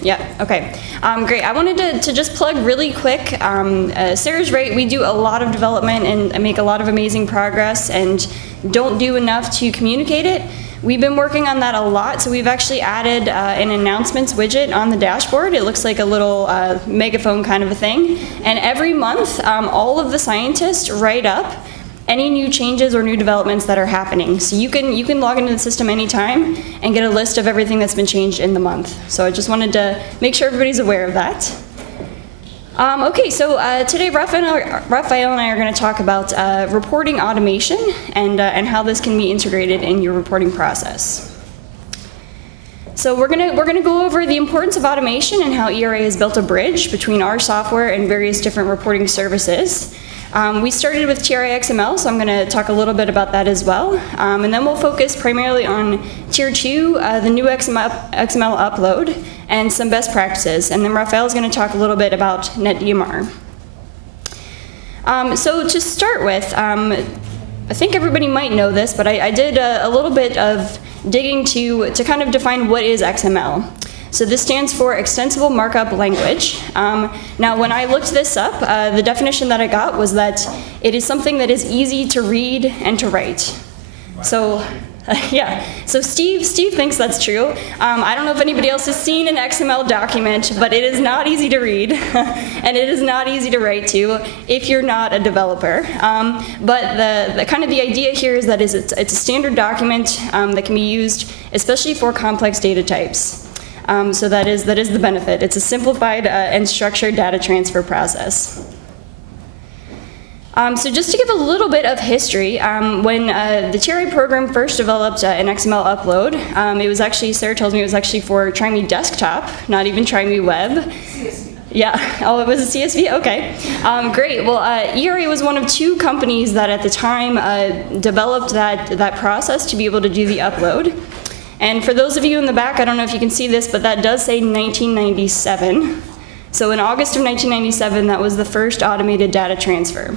Yeah, okay. Great. I wanted to just plug really quick. Sarah's right, we do a lot of development and make a lot of amazing progress and don't do enough to communicate it. We've been working on that a lot, so we've actually added an announcements widget on the dashboard. It looks like a little megaphone kind of a thing. And every month, all of the scientists write up any new changes or new developments that are happening. So you can log into the system anytime and get a list of everything that's been changed in the month. So I just wanted to make sure everybody's aware of that. Okay, so today Raphael and I are going to talk about reporting automation and how this can be integrated in your reporting process. So we're gonna go over the importance of automation and how ERA has built a bridge between our software and various different reporting services. We started with TRI XML, so I'm going to talk a little bit about that as well. And then we'll focus primarily on Tier 2, the new XML upload, and some best practices. And then Raphael is going to talk a little bit about Net DMR. So to start with, I think everybody might know this, but I did a little bit of digging to kind of define what is XML. So this stands for Extensible Markup Language. Now when I looked this up, the definition that I got was that it is something that is easy to read and to write. So yeah, so Steve thinks that's true. I don't know if anybody else has seen an XML document, but it is not easy to read and it is not easy to write to if you're not a developer. But the kind of the idea here is that it's a standard document that can be used especially for complex data types. So that is the benefit. It's a simplified and structured data transfer process. So just to give a little bit of history, when the TRI program first developed an XML upload, it was actually, Sarah tells me it was actually for Try Me Desktop, not even Try Me Web. CSV. Yeah, oh, it was a CSV? Okay, great. Well, ERA was one of 2 companies that at the time developed that process to be able to do the upload. And for those of you in the back, I don't know if you can see this, but that does say 1997. So in August of 1997, that was the first automated data transfer.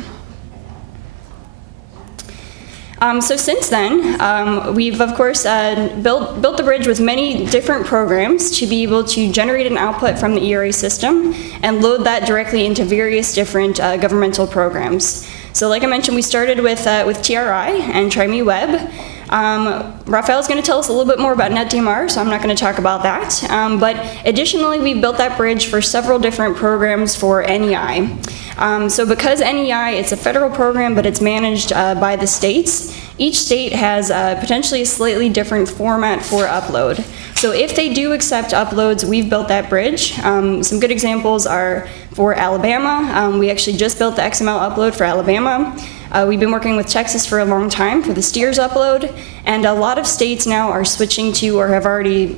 So since then, we've of course built the bridge with many different programs to be able to generate an output from the ERA system and load that directly into various different governmental programs. So like I mentioned, we started with TRI and Try Me Web. Raphael's going to tell us a little bit more about Net DMR, so I'm not going to talk about that. But additionally, we've built that bridge for several different programs for NEI. So because NEI, it's a federal program, but it's managed by the states, each state has potentially a slightly different format for upload. So if they do accept uploads, we've built that bridge. Some good examples are for Alabama. We actually just built the XML upload for Alabama. We've been working with Texas for a long time for the STEERS upload, and a lot of states now are switching to or have already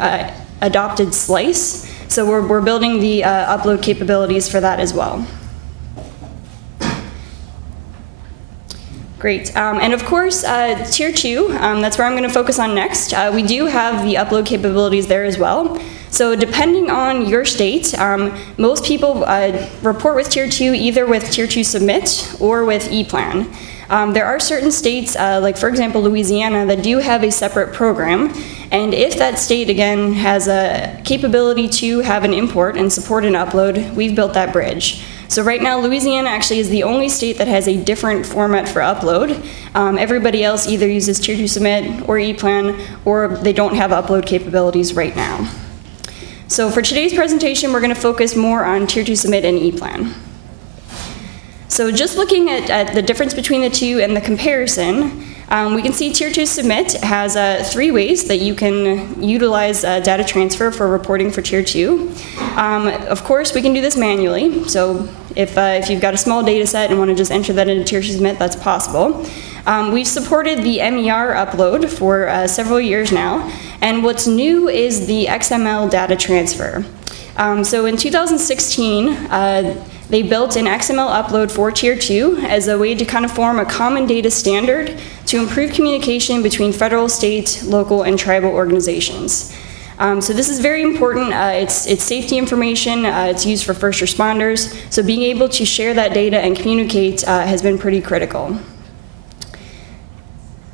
adopted Slice. So we're building the upload capabilities for that as well. Great, and of course, Tier 2, that's where I'm going to focus on next. We do have the upload capabilities there as well. So depending on your state, most people report with Tier 2 either with Tier 2 Submit or with ePlan. There are certain states, like for example Louisiana, that do have a separate program, and if that state again has a capability to have an import and support an upload, we've built that bridge. So right now Louisiana actually is the only state that has a different format for upload. Everybody else either uses Tier 2 Submit or ePlan, or they don't have upload capabilities right now. So for today's presentation, we're going to focus more on Tier 2 Submit and ePlan. So just looking at the difference between the two and the comparison, we can see Tier 2 Submit has 3 ways that you can utilize data transfer for reporting for Tier 2. Of course, we can do this manually. So if you've got a small data set and want to just enter that into Tier 2 Submit, that's possible. We've supported the MER upload for several years now, and what's new is the XML data transfer. So in 2016, they built an XML upload for Tier 2 as a way to kind of form a common data standard to improve communication between federal, state, local, and tribal organizations. So this is very important. It's safety information. It's used for first responders. So being able to share that data and communicate has been pretty critical.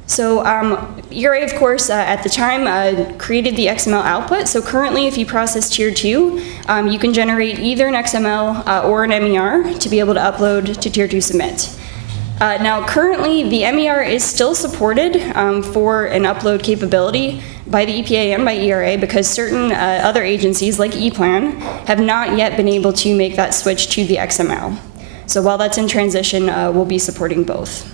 So ERA, of course, at the time created the XML output. So currently, if you process Tier 2, you can generate either an XML or an MER to be able to upload to Tier 2 Submit. Now, currently, the MER is still supported for an upload capability by the EPA and by ERA because certain other agencies, like ePlan, have not yet been able to make that switch to the XML. So while that's in transition, we'll be supporting both.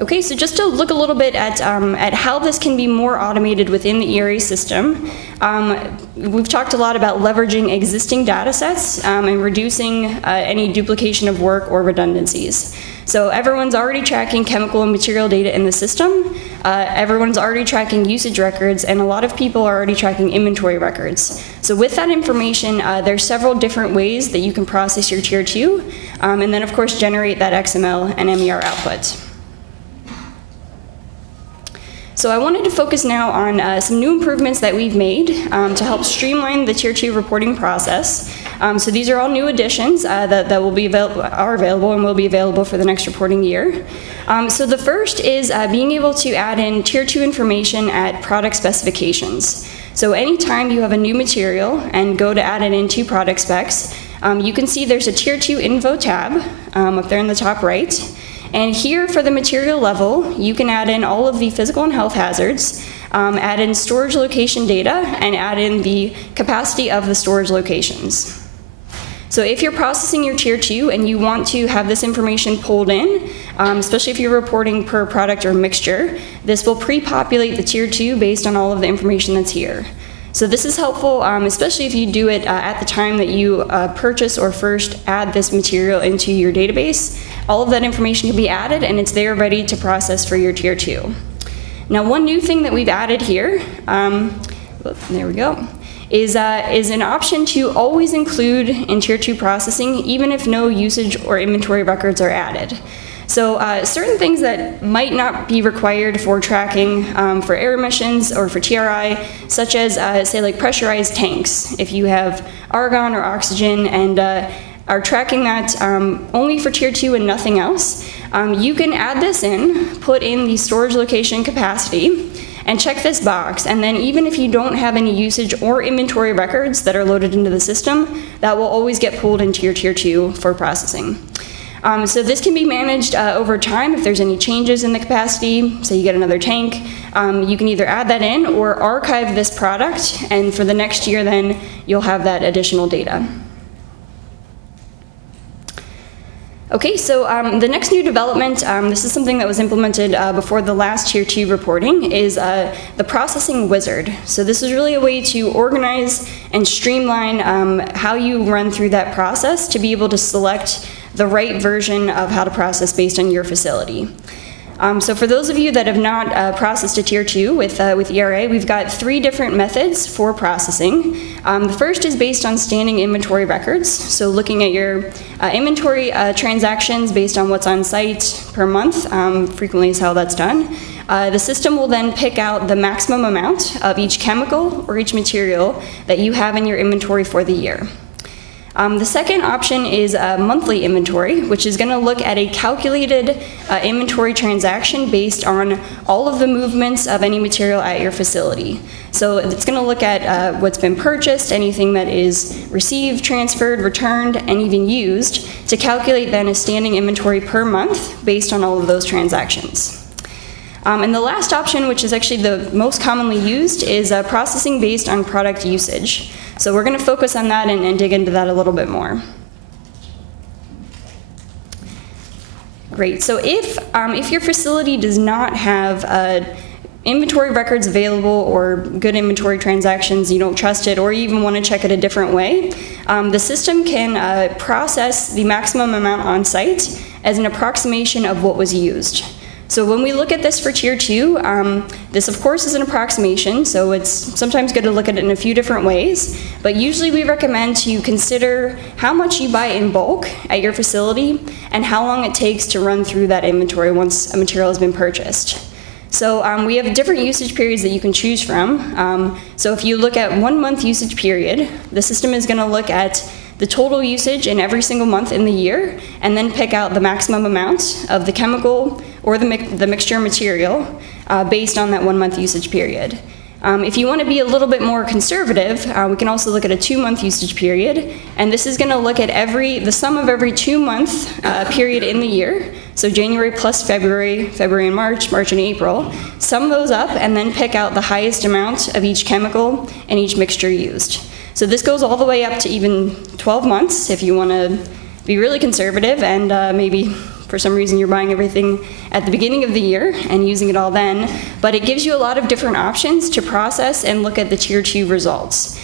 Okay, so just to look a little bit at how this can be more automated within the ERA system, we've talked a lot about leveraging existing data sets and reducing any duplication of work or redundancies. So everyone's already tracking chemical and material data in the system, everyone's already tracking usage records, and a lot of people are already tracking inventory records. So with that information, there's several different ways that you can process your Tier 2, and then of course generate that XML and MER output. So I wanted to focus now on some new improvements that we've made to help streamline the Tier 2 reporting process. So these are all new additions that will be are available and will be available for the next reporting year. So the first is being able to add in Tier 2 information at product specifications. So anytime you have a new material and go to add it into product specs, you can see there's a Tier 2 info tab up there in the top right. And here for the material level, you can add in all of the physical and health hazards, add in storage location data, and add in the capacity of the storage locations. So if you're processing your Tier 2 and you want to have this information pulled in, especially if you're reporting per product or mixture, this will pre-populate the Tier 2 based on all of the information that's here. So this is helpful, especially if you do it at the time that you purchase or first add this material into your database. All of that information can be added and it's there ready to process for your Tier 2. Now one new thing that we've added here, there we go, is an option to always include in Tier 2 processing even if no usage or inventory records are added. So certain things that might not be required for tracking for air emissions or for TRI, such as say like pressurized tanks. If you have argon or oxygen and are tracking that only for Tier 2 and nothing else, you can add this in, put in the storage location capacity, and check this box. And then even if you don't have any usage or inventory records that are loaded into the system, that will always get pulled into your Tier 2 for processing. So this can be managed over time if there's any changes in the capacity, say you get another tank, you can either add that in or archive this product, and for the next year then you'll have that additional data. Okay, so the next new development, this is something that was implemented before the last Tier 2 reporting, is the processing wizard. So this is really a way to organize and streamline how you run through that process to be able to select the right version of how to process based on your facility. So for those of you that have not processed a Tier 2 with ERA, we've got 3 different methods for processing. The first is based on standing inventory records, so looking at your inventory transactions based on what's on site per month, frequently is how that's done. The system will then pick out the maximum amount of each chemical or each material that you have in your inventory for the year. The second option is monthly inventory, which is going to look at a calculated inventory transaction based on all of the movements of any material at your facility. So it's going to look at what's been purchased, anything that is received, transferred, returned, and even used, to calculate then a standing inventory per month based on all of those transactions. And the last option, which is actually the most commonly used, is processing based on product usage. So we're going to focus on that and dig into that a little bit more. Great. So if your facility does not have inventory records available or good inventory transactions, you don't trust it, or you even want to check it a different way, the system can process the maximum amount on site as an approximation of what was used. So when we look at this for Tier 2, this of course is an approximation, so it's sometimes good to look at it in a few different ways, but usually we recommend to consider how much you buy in bulk at your facility and how long it takes to run through that inventory once a material has been purchased. So we have different usage periods that you can choose from. So if you look at 1 month usage period, the system is going to look at the total usage in every single month in the year, and then pick out the maximum amount of the chemical or the mixture material based on that 1 month usage period. If you want to be a little bit more conservative, we can also look at a 2-month usage period, and this is going to look at the sum of every 2-month period in the year, so January plus February, February and March, March and April, sum those up, and then pick out the highest amount of each chemical and each mixture used. So this goes all the way up to even 12 months if you want to be really conservative and maybe for some reason you're buying everything at the beginning of the year and using it all then, but it gives you a lot of different options to process and look at the Tier 2 results.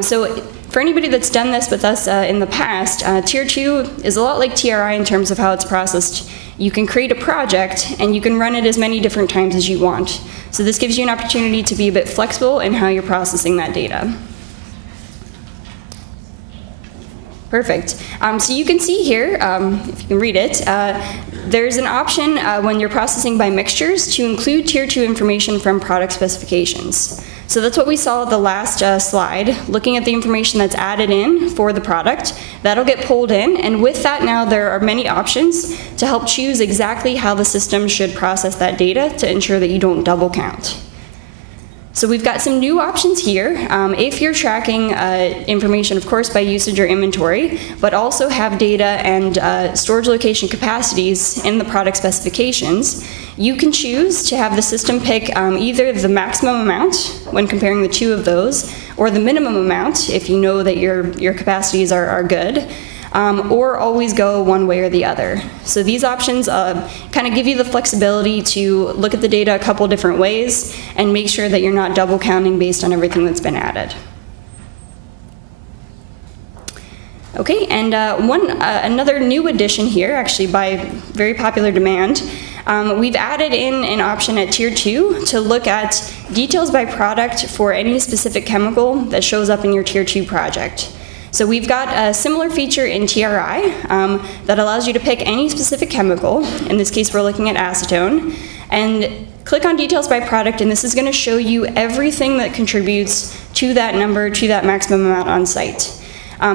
So for anybody that's done this with us in the past, Tier 2 is a lot like TRI in terms of how it's processed. You can create a project and you can run it as many different times as you want. So this gives you an opportunity to be a bit flexible in how you're processing that data. Perfect. So you can see here, if you can read it, there's an option when you're processing by mixtures to include Tier 2 information from product specifications. So that's what we saw at the last slide, looking at the information that's added in for the product. That'll get pulled in, and with that now there are many options to help choose exactly how the system should process that data to ensure that you don't double count. So we've got some new options here. If you're tracking information, of course, by usage or inventory, but also have data and storage location capacities in the product specifications, you can choose to have the system pick either the maximum amount when comparing the two of those, or the minimum amount if you know that your capacities are good, or always go one way or the other. So these options kind of give you the flexibility to look at the data a couple different ways and make sure that you're not double counting based on everything that's been added. Okay, and another new addition here, actually by very popular demand, we've added in an option at Tier 2 to look at details by product for any specific chemical that shows up in your Tier 2 project. So we've got a similar feature in TRI that allows you to pick any specific chemical. In this case, we're looking at acetone, and click on details by product, and this is going to show you everything that contributes to that number, to that maximum amount on site.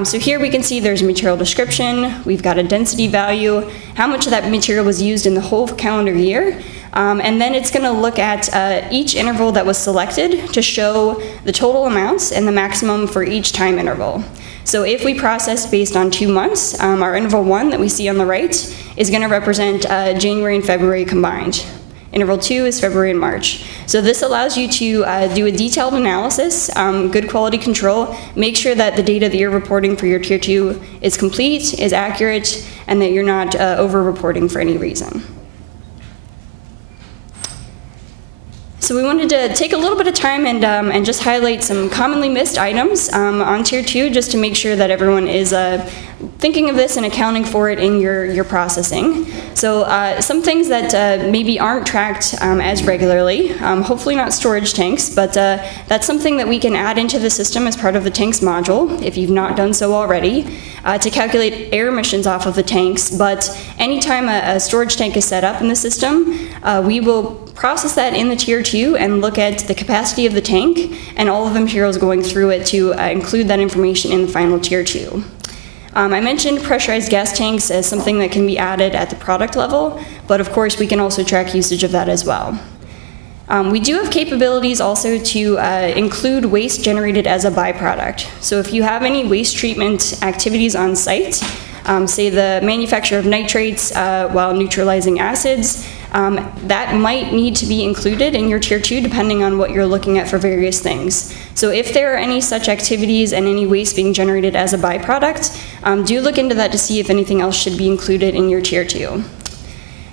So here we can see there's a material description, we've got a density value, how much of that material was used in the whole calendar year, and then it's going to look at each interval that was selected to show the total amounts and the maximum for each time interval. So if we process based on 2 months, our interval 1 that we see on the right is going to represent January and February combined. Interval 2 is February and March. So this allows you to do a detailed analysis, good quality control, make sure that the data that you're reporting for your Tier 2 is complete, is accurate, and that you're not over-reporting for any reason. So we wanted to take a little bit of time and just highlight some commonly missed items on Tier 2 just to make sure that everyone is thinking of this and accounting for it in your processing. So some things that maybe aren't tracked as regularly, hopefully not storage tanks, but that's something that we can add into the system as part of the tanks module, if you've not done so already, to calculate air emissions off of the tanks. But anytime a storage tank is set up in the system, we will process that in the Tier 2 and look at the capacity of the tank and all of the materials going through it to include that information in the final Tier 2. I mentioned pressurized gas tanks as something that can be added at the product level, but of course we can also track usage of that as well. We do have capabilities also to include waste generated as a byproduct. So if you have any waste treatment activities on site, say the manufacture of nitrates while neutralizing acids, that might need to be included in your Tier 2 depending on what you're looking at for various things. So if there are any such activities and any waste being generated as a byproduct, do look into that to see if anything else should be included in your Tier 2.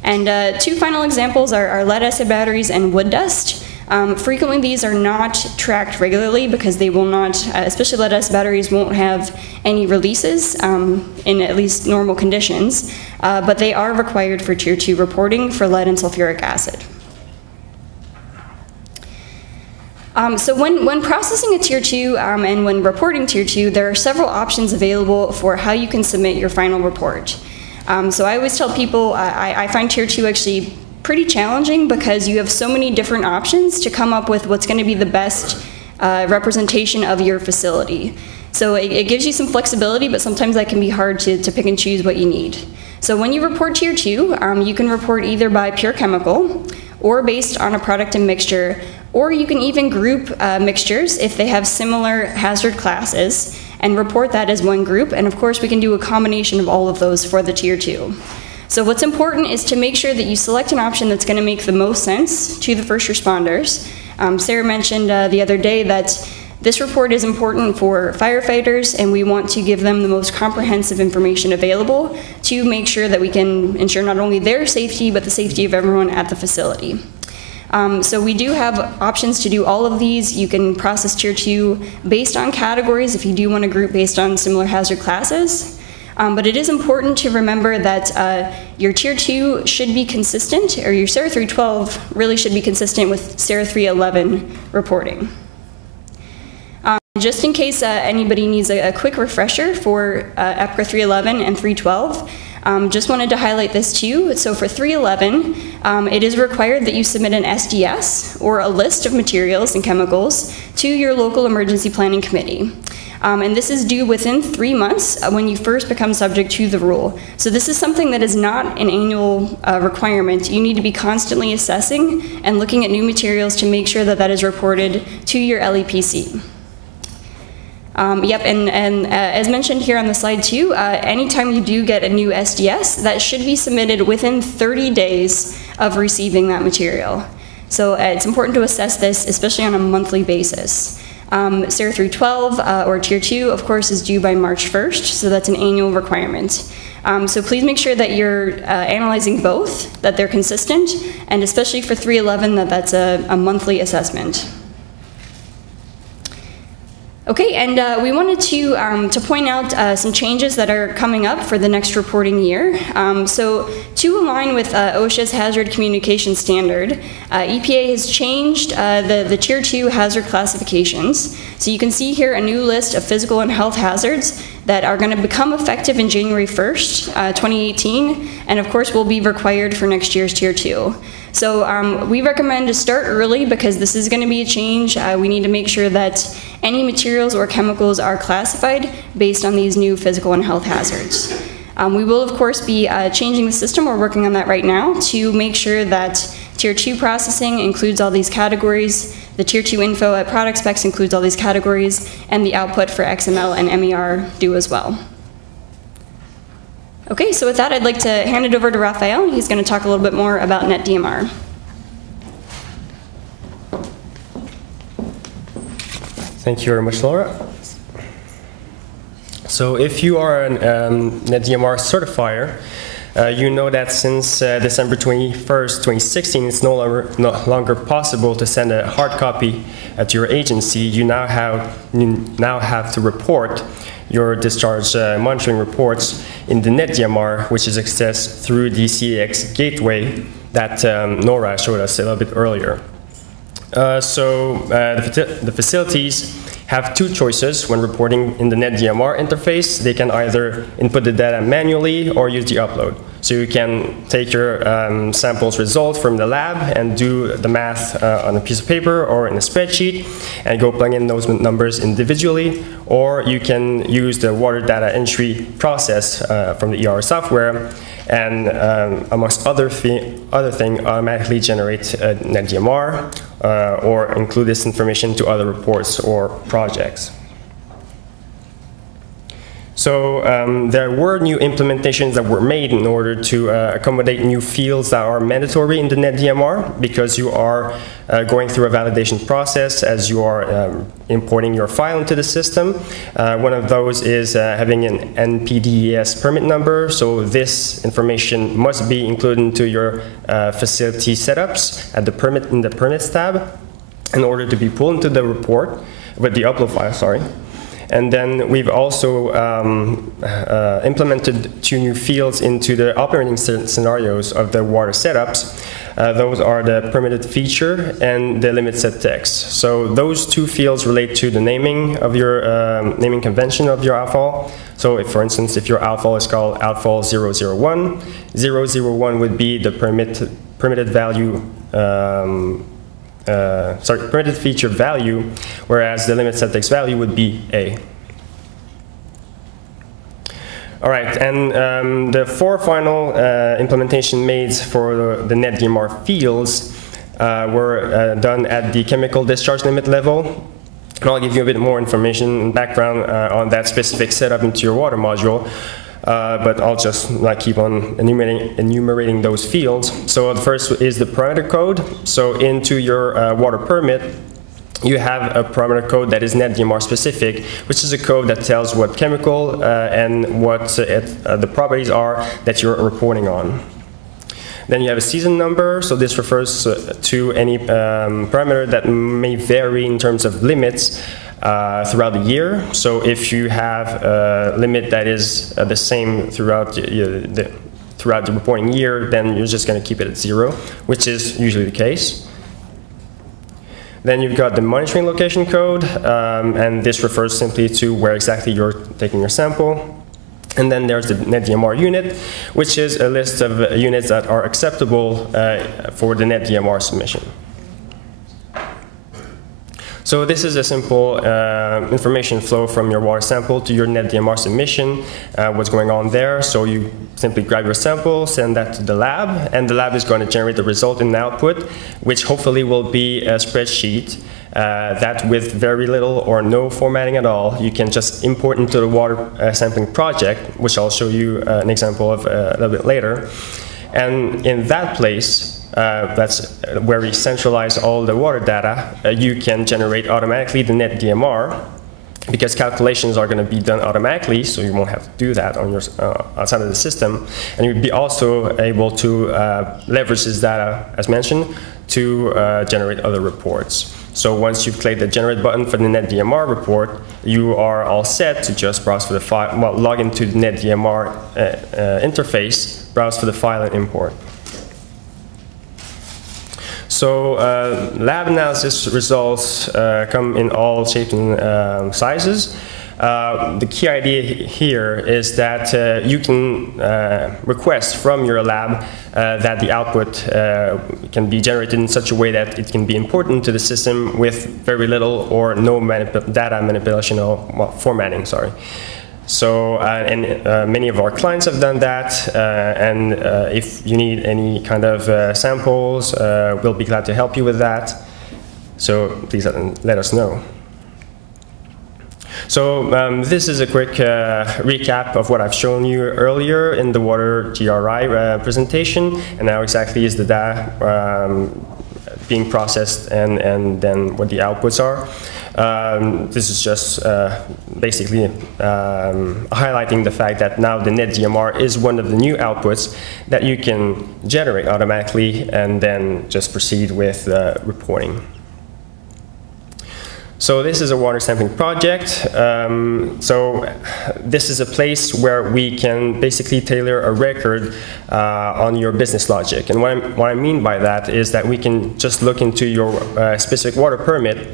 And 2 final examples are lead acid batteries and wood dust. Frequently these are not tracked regularly because they will not, especially lead acid batteries, won't have any releases in at least normal conditions, but they are required for Tier 2 reporting for lead and sulfuric acid. So when processing a Tier 2 and when reporting Tier 2, there are several options available for how you can submit your final report. So I always tell people I find Tier 2 actually pretty challenging because you have so many different options to come up with what's going to be the best representation of your facility. So it gives you some flexibility, but sometimes that can be hard to pick and choose what you need. So when you report Tier 2, you can report either by pure chemical or based on a product and mixture, or you can even group mixtures if they have similar hazard classes and report that as one group. And of course, we can do a combination of all of those for the Tier 2. So what's important is to make sure that you select an option that's going to make the most sense to the first responders. Sarah mentioned the other day that this report is important for firefighters, and we want to give them the most comprehensive information available to make sure that we can ensure not only their safety, but the safety of everyone at the facility. So we do have options to do all of these. You can process Tier 2 based on categories if you do want to group based on similar hazard classes. But it is important to remember that your Tier 2 should be consistent, or your SARA 312 really should be consistent with SARA 311 reporting. Just in case anybody needs a quick refresher for EPCRA 311 and 312, just wanted to highlight this too. So for 311, it is required that you submit an SDS, or a list of materials and chemicals, to your local emergency planning committee. And this is due within 3 months when you first become subject to the rule. So this is something that is not an annual requirement. You need to be constantly assessing and looking at new materials to make sure that that is reported to your LEPC. As mentioned here on the slide too, anytime you do get a new SDS, that should be submitted within 30 days of receiving that material. So it's important to assess this, especially on a monthly basis. SARA 312 or Tier 2, of course, is due by March 1st, so that's an annual requirement. So please make sure that you're analyzing both, that they're consistent, and especially for 311, that's a monthly assessment. Okay, and we wanted to point out some changes that are coming up for the next reporting year. So to align with OSHA's hazard communication standard, EPA has changed the Tier 2 hazard classifications. So you can see here a new list of physical and health hazards that are going to become effective in January 1st, 2018, and of course will be required for next year's Tier 2. So we recommend to start early because this is going to be a change. We need to make sure that any materials or chemicals are classified based on these new physical and health hazards. We will, of course, be changing the system. We're working on that right now to make sure that Tier 2 processing includes all these categories, the Tier 2 info at product specs includes all these categories, and the output for XML and MER do as well. Okay, so with that, I'd like to hand it over to Raphael. He's going to talk a little bit more about Net DMR. Thank you very much, Laura. So if you are a Net DMR certifier, you know that since December 21st, 2016, it's no longer possible to send a hard copy to your agency. You now have to report your discharge monitoring reports in the Net DMR, which is accessed through the CAX gateway that Nora showed us a little bit earlier. The facilities have two choices when reporting in the Net DMR interface. They can either input the data manually or use the upload. So you can take your samples result from the lab and do the math on a piece of paper or in a spreadsheet and go plug in those numbers individually, or you can use the water data entry process from the ERA software and amongst other things automatically generate a Net DMR or include this information to other reports or projects. So there were new implementations that were made in order to accommodate new fields that are mandatory in the Net DMR, because you are going through a validation process as you are importing your file into the system. One of those is having an NPDES permit number. So this information must be included into your facility setups at the in the permits tab in order to be pulled into the report with the upload file, sorry. And then we've also implemented two new fields into the operating scenarios of the water setups. Those are the permitted feature and the limit set text. So those two fields relate to the naming of your naming convention of your outfall. So if, for instance, if your outfall is called outfall 001, 001 would be the permitted value permitted feature value, whereas the limit set text value would be A. All right, and the 4 final implementation made for the net DMR fields were done at the chemical discharge limit level. And I'll give you a bit more information and background on that specific setup into your water module. But I'll just keep on enumerating those fields. So the first is the parameter code. So into your water permit, you have a parameter code that is net DMR specific, which is a code that tells what chemical and what the properties are that you're reporting on. Then you have a season number, so this refers to any parameter that may vary in terms of limits throughout the year. So if you have a limit that is the same throughout the reporting year, then you're just going to keep it at 0, which is usually the case. Then you've got the monitoring location code, and this refers simply to where exactly you're taking your sample. And then there's the net DMR unit, which is a list of units that are acceptable for the net DMR submission. So this is a simple information flow from your water sample to your net DMR submission, what's going on there. So you simply grab your sample, send that to the lab, and the lab is going to generate the result in the output, which hopefully will be a spreadsheet that with very little or no formatting at all, you can just import into the water sampling project, which I'll show you an example of a little bit later. And in that place, that's where we centralize all the water data, you can generate automatically the net DMR, because calculations are going to be done automatically, so you won't have to do that on your, outside of the system. And you'll be also able to leverage this data, as mentioned, to generate other reports. So once you've clicked the generate button for the net DMR report, you are all set to just browse for the file, well, log into the net DMR interface, browse for the file and import. So lab analysis results come in all shapes and sizes. The key idea here is that you can request from your lab that the output can be generated in such a way that it can be imported into the system with very little or no data manipulation or formatting, sorry. So, many of our clients have done that, and if you need any kind of samples, we'll be glad to help you with that. So please let us know. So this is a quick recap of what I've shown you earlier in the water GRI presentation, and now exactly is the data being processed and then what the outputs are. This is just basically highlighting the fact that now the net DMR is one of the new outputs that you can generate automatically and then just proceed with reporting. So this is a water sampling project. So this is a place where we can basically tailor a record on your business logic. And what I mean by that is that we can just look into your specific water permit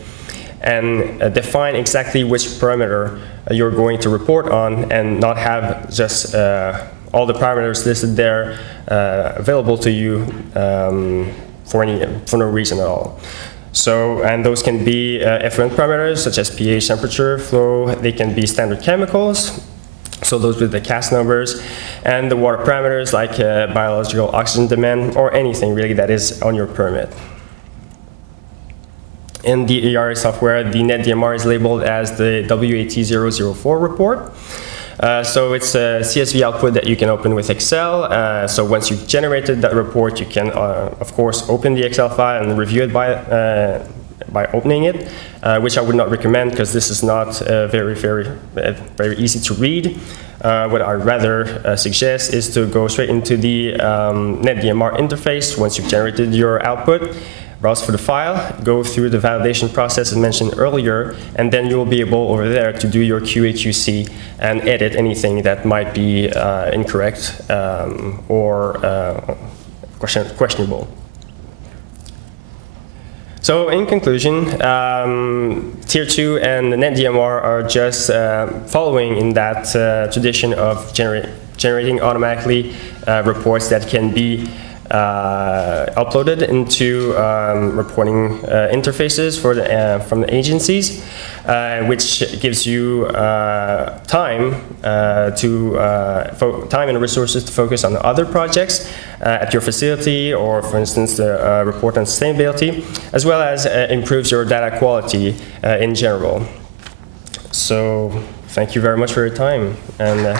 and define exactly which parameter you're going to report on, and not have just all the parameters listed there available to you for no reason at all. So, and those can be effluent parameters such as pH, temperature, flow. They can be standard chemicals, so those with the CAS numbers, and the water parameters like biological oxygen demand or anything really that is on your permit. In the ERA software, the net DMR is labeled as the WAT004 report. So it's a CSV output that you can open with Excel. So once you've generated that report, you can, of course, open the Excel file and review it by opening it, which I would not recommend because this is not very easy to read. What I'd rather suggest is to go straight into the net DMR interface once you've generated your output. Browse for the file, go through the validation process as mentioned earlier, and then you will be able over there to do your QA/QC and edit anything that might be incorrect or questionable. So in conclusion, Tier 2 and the net DMR are just following in that tradition of generating automatically reports that can be uploaded into reporting interfaces for from the agencies, which gives you time time and resources to focus on other projects at your facility, or for instance the report on sustainability, as well as improves your data quality in general. So thank you very much for your time. And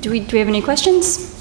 do we have any questions?